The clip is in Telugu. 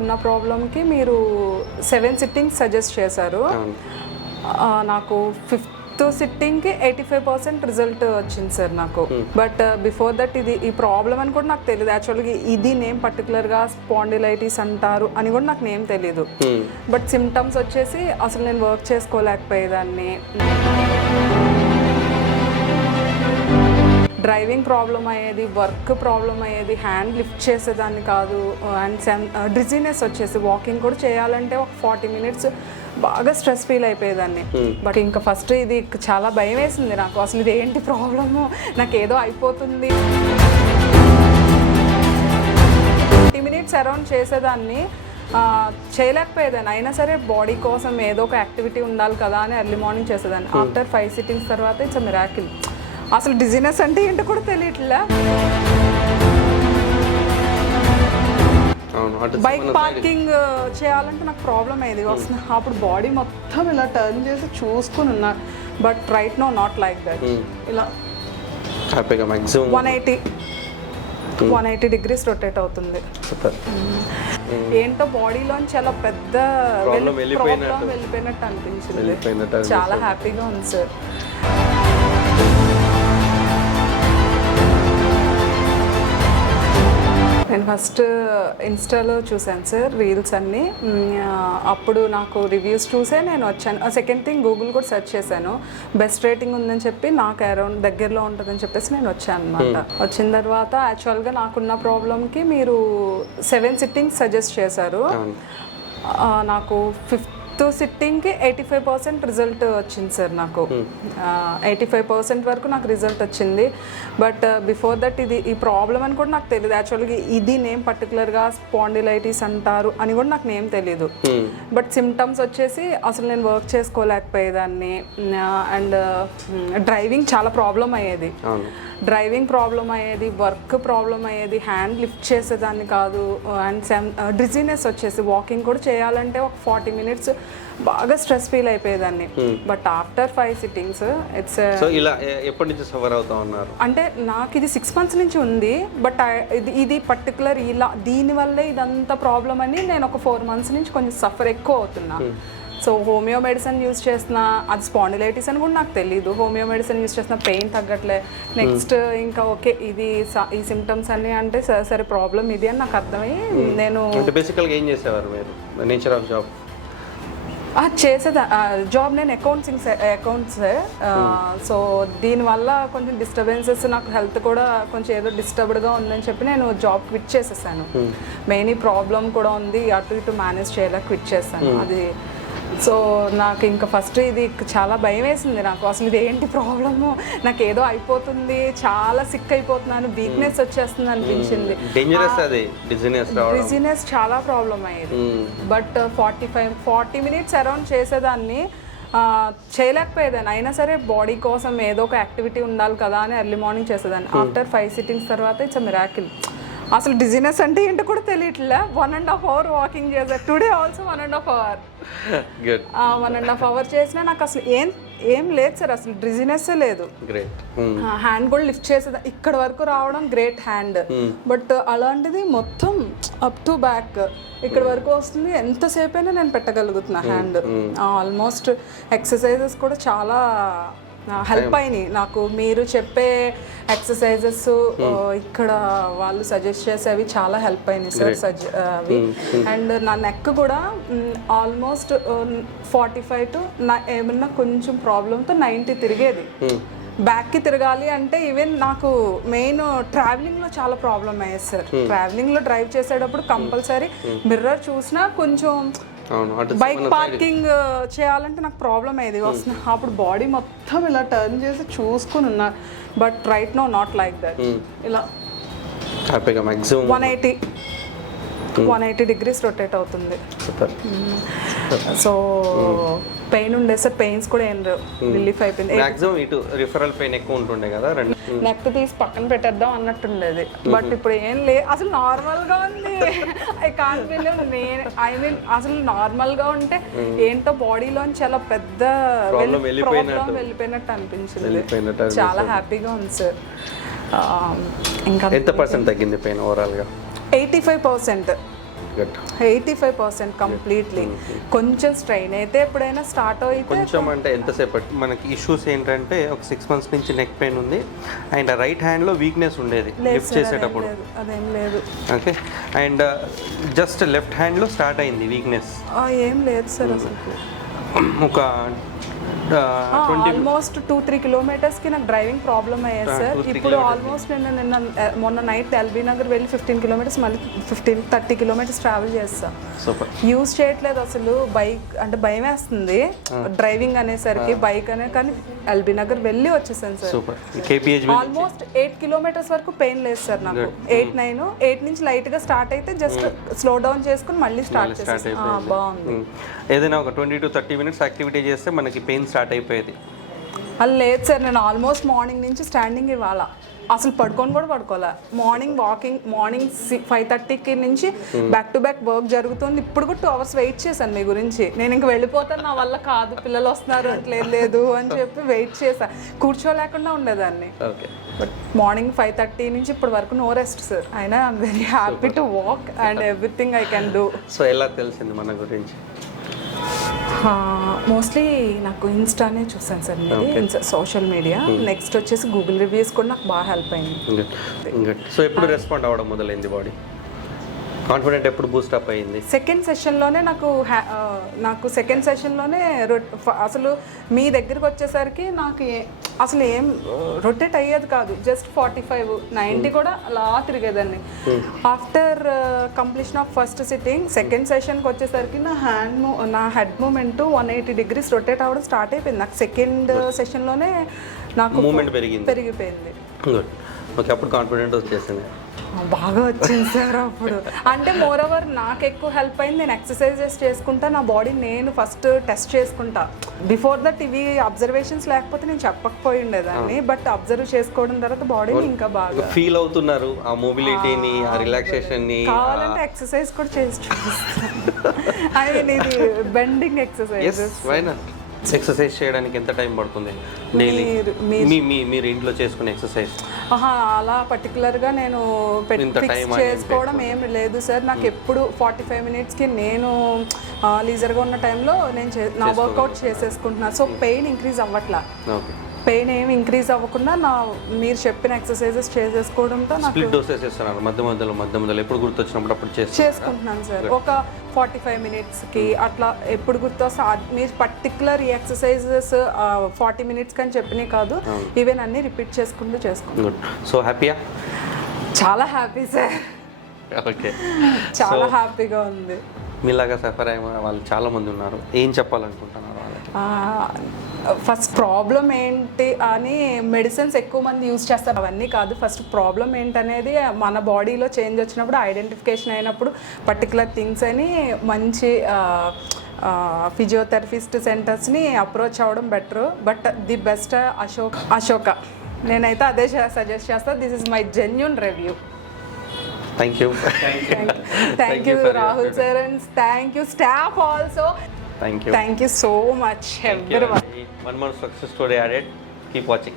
ఉన్న ప్రాబ్లంకి మీరు 7 సిట్టింగ్స్ సజెస్ట్ చేశారు. నాకు 5th సిట్టింగ్కి 85% రిజల్ట్ వచ్చింది సార్ నాకు. బట్ బిఫోర్ దట్ ఈ ప్రాబ్లం అని కూడా నాకు తెలియదు. యాక్చువల్గా ఇది నేమ్ పర్టికులర్గా స్పాండిలైటిస్ అంటారు అని కూడా నాకు నేమ్ తెలియదు. బట్ సిమ్టమ్స్ వచ్చేసి అసలు నేను వర్క్ చేసుకోలేకపోయేదాన్ని, డ్రైవింగ్ ప్రాబ్లం అయ్యేది, వర్క్ ప్రాబ్లం అయ్యేది, హ్యాండ్ లిఫ్ట్ చేసేదాన్ని కాదు, అండ్ డ్రిజీనెస్ వచ్చేసి వాకింగ్ కూడా చేయాలంటే ఒక 40 minutes బాగా స్ట్రెస్ ఫీల్ అయిపోయేదాన్ని. బట్ ఇంకా ఫస్ట్ ఇది చాలా భయం వేసింది నాకు, అసలు ఇది ఏంటి ప్రాబ్లము, నాకు ఏదో అయిపోతుంది. 30 minutes అరౌండ్ చేసేదాన్ని, చేయలేకపోయేదాన్ని. అయినా సరే బాడీ కోసం ఏదో ఒక యాక్టివిటీ ఉండాలి కదా అని ఎర్లీ మార్నింగ్ చేసేదాన్ని. ఆఫ్టర్ 5 sittings తర్వాత ఇట్స్ మిరాకిల్. అసలు డిజీనెస్ అంటే ఏంటో కూడా తెలియట్లే. బైక్ పార్కింగ్ చేయాలంటే నాకు ప్రాబ్లం అయ్యేది. అప్పుడు బాడీ మొత్తం ఇలా టర్న్ చేసి చూసుకుని ఉన్నా. But right no not like that. ఇలా 180 degrees రొటేట్ అవుతుంది. ఏంటో బాడీలోంచి చాలా పెద్ద ప్రాబ్లం వెళ్ళిపోయినట్టు అనిపించింది. చాలా హ్యాపీగా ఉంది సార్. నేను ఫస్ట్ ఇన్స్టాలో చూశాను సార్ రీల్స్ అన్నీ. అప్పుడు నాకు రివ్యూస్ చూసే నేను వచ్చాను. సెకండ్ థింగ్ గూగుల్ కూడా సెర్చ్ చేశాను. బెస్ట్ రేటింగ్ ఉందని చెప్పి నాకు అరౌండ్ దగ్గరలో ఉంటుందని చెప్పేసి నేను వచ్చాను అనమాట. వచ్చిన తర్వాత యాక్చువల్గా నాకున్న ప్రాబ్లంకి మీరు 7 సిట్టింగ్స్ సజెస్ట్ చేశారు. నాకు 5th సిట్టింగ్కి 85% రిజల్ట్ వచ్చింది సార్ నాకు. 85% వరకు నాకు రిజల్ట్ వచ్చింది. బట్ బిఫోర్ దట్ ఈ ప్రాబ్లం అని కూడా నాకు తెలియదు. యాక్చువల్గా ఇది నేమ్ పర్టికులర్గా స్పాండిలైటిస్ అంటారు అని కూడా నాకు నేమ్ తెలియదు. బట్ సిమ్టమ్స్ వచ్చేసి అసలు నేను వర్క్ చేసుకోలేకపోయేదాన్ని, అండ్ డ్రైవింగ్ చాలా ప్రాబ్లం అయ్యేది. వర్క్ ప్రాబ్లం అయ్యేది, హ్యాండ్ లిఫ్ట్ చేసేదాన్ని కాదు, అండ్ డ్రిజీనెస్ వచ్చేసి వాకింగ్ కూడా చేయాలంటే ఒక 40 minutes బాగా స్ట్రెస్ ఫీల్ అయిపోయేదాన్ని. బట్ ఆఫ్టర్ 5 sittings ఇట్స్ ఇలా ఎప్పటి నుంచి సఫర్ అవుతా ఉన్నారు అంటే నాకు ఇది 6 months నుంచి ఉంది. బట్ ఇది పర్టికులర్ ఇలా దీనివల్లే ఇదంతా ప్రాబ్లం అని నేను ఒక 4 months నుంచి కొంచెం సఫర్ ఎక్కువ అవుతున్నా. సో హోమియో మెడిసిన్ యూజ్ చేస్తున్నా, అది స్పాండిలైటిస్ అని కూడా నాకు తెలీదు. హోమియో మెడిసిన్ యూజ్ చేస్తున్నా, పెయిన్ తగ్గట్లే. నెక్స్ట్ ఇంకా ఓకే ఇది ఈ సిమ్టమ్స్ అన్ని అంటే సరే ప్రాబ్లం ఇది అని నాకు అర్థమయ్యి నేను బేసికల్గా ఏం చేసేవారు మీరు? నేచర్ ఆఫ్ జాబ్ చేసేదా జాబ్ నేను అకౌంట్స్. సో దీనివల్ల కొంచెం డిస్టర్బెన్సెస్, నాకు హెల్త్ కూడా కొంచెం ఏదో డిస్టర్బ్డ్గా ఉందని చెప్పి నేను జాబ్ క్విట్ చేసేసాను. మెయిన్ ప్రాబ్లం కూడా ఉంది, అటు ఇటు మేనేజ్ చేయలేక క్విట్ చేశాను అది. సో నాకు ఇంకా ఫస్ట్ ఇది చాలా భయం వేసింది నాకు, అసలు ఇది ఏంటి ప్రాబ్లము, నాకు ఏదో అయిపోతుంది, చాలా సిక్ అయిపోతున్నాను, వీక్నెస్ వచ్చేస్తుంది అనిపించింది. డిజీనెస్ చాలా ప్రాబ్లం అయ్యేది. బట్ 40 minutes అరౌండ్ చేసేదాన్ని, చేయలేకపోయేదాన్ని. అయినా సరే బాడీ కోసం ఏదో ఒక యాక్టివిటీ ఉండాలి కదా అని ఎర్లీ మార్నింగ్ చేసేదాన్ని. ఆఫ్టర్ 5 sittings తర్వాత ఇట్స్ మిరాకిల్. అసలు డిజీనెస్ అంటే ఏంటో కూడా తెలియట్లే. 1.5 hour వాకింగ్ చేశాను. Today also 1.5 hour. 1.5 hour చేసినా నాకు అసలు ఏం లేదు సార్, అసలు డిజీనెస్ లేదు. హ్యాండ్ కూడా లిఫ్ట్ చేసేది ఇక్కడ వరకు రావడం గ్రేట్ హ్యాండ్. బట్ అలాంటిది మొత్తం అప్ టు బ్యాక్ ఇక్కడ వరకు వస్తుంది. ఎంతసేపు అయినా నేను పెట్టగలుగుతున్నా హ్యాండ్. ఆల్మోస్ట్ ఎక్సర్సైజెస్ కూడా చాలా హెల్ప్ అయినాయి నాకు. మీరు చెప్పే ఎక్సర్సైజెస్, ఇక్కడ వాళ్ళు సజెస్ట్ చేసేవి చాలా హెల్ప్ అయినాయి సార్ అవి. అండ్ నా నెక్ కూడా ఆల్మోస్ట్ 45 to ఏమన్నా కొంచెం ప్రాబ్లంతో 90 తిరిగేది. బ్యాక్కి తిరగాలి అంటే ఈవెన్ నాకు మెయిన్ ట్రావెలింగ్లో చాలా ప్రాబ్లం అయ్యేది సార్. ట్రావెలింగ్లో డ్రైవ్ చేసేటప్పుడు కంపల్సరీ మిర్రర్ చూసినా కొంచెం బైక్ పార్కింగ్ చేయాలంటే నాకు ప్రాబ్లం అయ్యేది. అప్పుడు బాడీ మొత్తం ఇలా టర్న్ చేసి చూసుకుని ఉన్నా. But right no not like that. ఇలా 180 degrees రొటేట్ అవుతుంది. సో పెయిన్ ఉండే సార్, పెయిన్స్ కూడా ఏం రిలీఫ్ అయిపోయింది. మాక్సిమం ఇటు రిఫరల్ పెయిన్ ఎక్కువ ఉంటుండే కదా, నెక్ తీసి పక్కన పెట్టేద్దాం అన్నట్టుండేది. బట్ ఇప్పుడు ఏం లేదు, అసలు నార్మల్గా ఉంది. I can't believe. అసలు నార్మల్గా ఉంటే ఏంటో బాడీలోంచి చాలా పెద్ద ప్రాబ్లం వెళ్ళిపోయినట్టు అనిపించింది. చాలా హ్యాపీగా ఉంది సార్. ఇంకా ఎంత పర్సెంట్ తగ్గింది పెయిన్ ఓవరాల్గా? 85%. Good 85% completely. కొంచెం స్ట్రెయిన్ అయితే ఎప్పుడైనా స్టార్ట్ అయితే కొంచెం అంటే ఎంతసేపటి మనకి ఇష్యూస్ ఏంటంటే ఒక 6 months నుంచి నెక్ పెయిన్ ఉంది అండ్ రైట్ హ్యాండ్లో వీక్నెస్ ఉండేది లిఫ్ట్ చేసేటప్పుడు. అదేం లేదు. ఓకే అండ్ జస్ట్ లెఫ్ట్ హ్యాండ్లో స్టార్ట్ అయింది వీక్నెస్. ఏం లేదు సార్ అసలు. ఒక ఆల్మోస్ట్ 2-3 కిలోమీటర్స్కి నాకు డ్రైవింగ్ ప్రాబ్లమ్ అయ్యేది సార్. ఇప్పుడు ఆల్మోస్ట్ నిన్న మొన్న నైట్ ఎల్బీ నగర్ వెళ్ళి 15 కిలోమీటర్స్ మళ్ళీ 30 కిలోమీటర్స్ ట్రావెల్ చేస్తాను. సూపర్. యూజ్ చేయట్లేదు అసలు. బైక్ అంటే భయం వేస్తుంది డ్రైవింగ్ అనేసరికి, బైక్ అనే, కానీ ఎల్బీ నగర్ వెళ్ళి వచ్చేసాను sir. Super. KPH almost 8 kilometres వరకు పెయిన్ లేదు సార్ నాకు. 8 నుంచి లైట్గా స్టార్ట్ అయితే జస్ట్ స్లో డౌన్ చేసుకుని మళ్ళీ స్టార్ట్ చేసేసాను. బాగుంది. ఏదైనా ఒక 20 to 30 minutes యాక్టివిటీ చేస్తే మనకి పెయిన్ స్టార్ట్ అయిపోయేది. అది లేదు సార్. నేను ఆల్మోస్ట్ మార్నింగ్ నుంచి స్టాండింగ్ ఇవ్వాలా, అసలు పడుకొని కూడా పడుకోలే. మార్నింగ్ 5:30కి నుంచి బ్యాక్ టు బ్యాక్ వర్క్ జరుగుతుంది. ఇప్పుడు కూడా 2 hours వెయిట్ చేశాను మీ గురించి. నేను ఇంక వెళ్ళిపోతాను, నా వల్ల కాదు, పిల్లలు వస్తున్నారు అంటే లేదు అని చెప్పి వెయిట్ చేశాను. కూర్చోలేకుండా ఉండేదాన్ని. ఓకే. మార్నింగ్ 5:30 నుంచి ఇప్పటి వరకు నో రెస్ట్ సార్. అయినా I'm very happy to walk and everything I can do. So ఎలా తెలిసింది మన గురించి? మోస్ట్లీ నాకు ఇన్స్టానే చూసాను సార్ మీది, సోషల్ మీడియా. నెక్స్ట్ వచ్చేసి గూగుల్ రివ్యూస్ కూడా నాకు బాగా హెల్ప్ అయింది. సో ఎప్పుడు రెస్పాండ్ అవ్వడం మొదలైంది బాడీ? కాన్ఫిడెంట్ ఎప్పుడు బూస్ట్ అప్ అయింది? సెకండ్ సెషన్లోనే నాకు సెకండ్ సెషన్లోనే అసలు మీ దగ్గరికి వచ్చేసరికి నాకు అసలు ఏం రొటేట్ అయ్యేది కాదు. జస్ట్ 45-90 కూడా అలా తిరిగేదాన్ని. After completion of first sitting second సెషన్కి వచ్చేసరికి నా హెడ్ మూమెంట్ 180 degrees రొటేట్ అవ్వడం స్టార్ట్ అయిపోయింది. నాకు సెకండ్ సెషన్లోనే నాకు మూమెంట్ పెరిగిపోయింది. ఓకే. అప్పుడు కాన్ఫిడెంట్ వచ్చేసింది. బాగా వచ్చింది సార్ అప్పుడు. అంటే మోర్ ఓవర్ నాకు ఎక్కువ హెల్ప్ అయింది. నేను ఎక్సర్సైజెస్ చేసుకుంటా, నా బాడీ నేను ఫస్ట్ టెస్ట్ చేసుకుంటా. బిఫోర్ దట్ ఇవి అబ్జర్వేషన్స్ లేకపోతే నేను చెప్పకపోయి ఉండేదాన్ని. బట్ అబ్జర్వ్ చేసుకోవడం తర్వాత బాడీని ఇంకా బాగా ఫీల్ అవుతున్నారు. ఆ మొబిలిటీని, ఆ రిలాక్సేషన్ని. కావాలంటే ఎక్సర్సైజ్ కూడా చేసి చూపిస్తాను. ఐ మీన్ ఇది బెండింగ్ ఎక్సర్సైజెస్. ఎక్సర్సైజ్ చేయడానికి ఎంత టైం పడుతుంది డైలీ మీరు ఇంట్లో చేసుకునే ఎక్సర్సైజ్? అలా పర్టికులర్గా నేను ఫిక్స్ చేసుకోవడం ఏం లేదు సార్. నాకు ఎప్పుడు 45 minutesకి నేను లీజర్గా ఉన్న టైంలో నేను నా వర్కౌట్ చేసేసుకుంటున్నాను. సో పెయిన్ ఇంక్రీజ్ అవ్వట్లా. పెయిన్ ఏమి ఇంక్రీజ్ అవ్వకుండా మీరు చెప్పిన ఎక్సర్సైజెస్ చేసేసుకోవడంతో నాకు స్ప్లిట్ డోసెస్ చేస్తున్నాను. మధ్య మధ్యలో ఎప్పుడు గుర్తొచ్చినప్పుడు అప్పుడు చేసుకుంటున్నాను సార్. ఒక 45 minutesకి అట్లా ఎప్పుడు గుర్తొస్తా. మీరు పర్టికులర్ ఈ ఎక్సర్సైజెస్ 40 minutes అని చెప్పినవి కాదు, ఈవెన్ అన్ని రిపీట్ చేసుకుంటాను. సో హ్యాపీయా? చాలా హ్యాపీ సార్. ఓకే. చాలా హ్యాపీగా ఉంది. మీలాగా సఫర్ అయ్యే వాళ్ళు చాలా మంది ఉన్నారు. ఏం చెప్పాలనుకుంటున్నారు వాళ్ళకి? ఫస్ట్ ప్రాబ్లం ఏంటి అని మెడిసిన్స్ ఎక్కువ మంది యూజ్ చేస్తారు, అవన్నీ కాదు. ఫస్ట్ ప్రాబ్లం ఏంటనేది మన బాడీలో చేంజ్ వచ్చినప్పుడు, ఐడెంటిఫికేషన్ అయినప్పుడు పర్టికులర్ థింగ్స్ అని మంచి ఫిజియోథెరపిస్ట్ సెంటర్స్ని అప్రోచ్ అవ్వడం better. But the best Ashoka. నేనైతే అదే సజెస్ట్ చేస్తాను. This is my genuine review. Thank you. Thank you Rahul sir, and thank you staff also. Thank you. Thank you so much everyone. One more success story added. Keep watching.